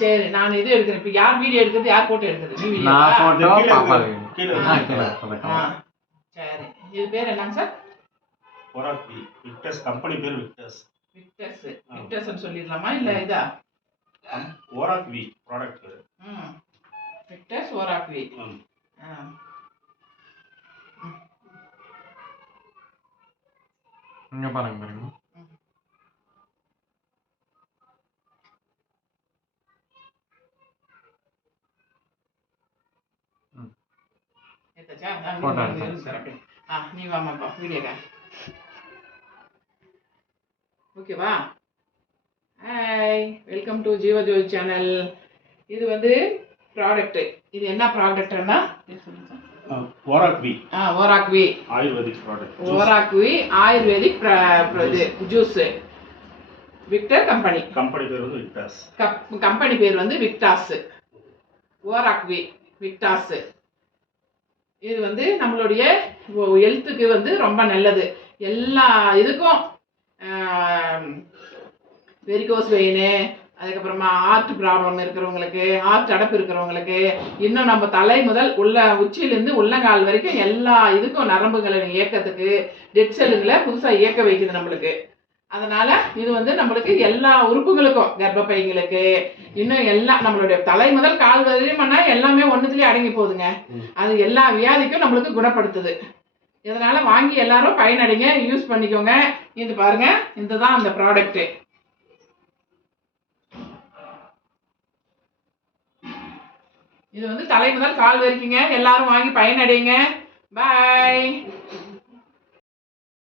சரி நான் இது எடுக்கிறேன். இப்போ யார் வீடியோ எடுக்கிறது, யார் போட்டோ எடுக்கிறது? நீ வீடியோ. நான் போட்டோ பாப்பா சரி. இது பேர் என்னங்க சார்? ஓராக்வி. விக்டர்ஸ் கம்பெனி பேர் விக்டர்ஸ். விக்டர்ஸ்னு சொல்லிடலாமா இல்ல இதா? ஓராக்வி ப்ராடக்ட் பேர். விக்டர்ஸ் ஓராக்வி. இங்க பாருங்க. நீ வாமாப்பா வீடியோக்கா. ஓகேவா? Hi, welcome to Jeevajothi channel. இது வந்து ப்ராடக்ட். இது என்ன ப்ராடக்ட்னா ஓராக்வி. ஓராக்வி ஆயுர்வேதிக் ப்ராடக்ட். ஓராக்வி ayurvedic juice. Victor company. Company பேர் வந்து விக்டாஸ். கம்பெனி பேர் வந்து விக்டாஸ். ஓராக்வி விக்டாஸ். இது வந்து நம்மளுடைய ஹெல்த்துக்கு வந்து ரொம்ப நல்லது. எல்லா இதுக்கும் வெரிகோஸ் வெயின், அதுக்கப்புறமா ஹார்ட் ப்ராப்ளம் இருக்கிறவங்களுக்கு, ஹார்ட் அடப்பு இருக்கிறவங்களுக்கு, இன்னும் நம்ம தலை முதல் உச்சியிலேருந்து உள்ளங்கால் வரைக்கும் எல்லா இதுக்கும் நரம்புகளின் இயக்கத்துக்கு, டெட் செல்லுங்களை புதுசாக இயக்க வைக்குது நம்மளுக்கு. அதனால் இது வந்து நம்மளுக்கு எல்லா உறுப்புகளுக்கும், கர்ப்பப்பைங்களுக்கு, இன்னும் எல்லாம் நம்மளுடைய தலை முதல் கால் வரையும் பண்ணால் எல்லாமே ஒன்றுத்துலேயே அடங்கி போகுதுங்க. அது எல்லா வியாதிக்கும் நம்மளுக்கு குணப்படுத்துது. இதனால் வாங்கி எல்லாரும் பயனடைங்க, யூஸ் பண்ணிக்கோங்க. இது பாருங்கள், இதுதான் அந்த ப்ராடக்ட்டு. இது வந்து தலை முதல் கால் வரைக்குங்க. எல்லாரும் வாங்கி பயனடைங்க. பாய்.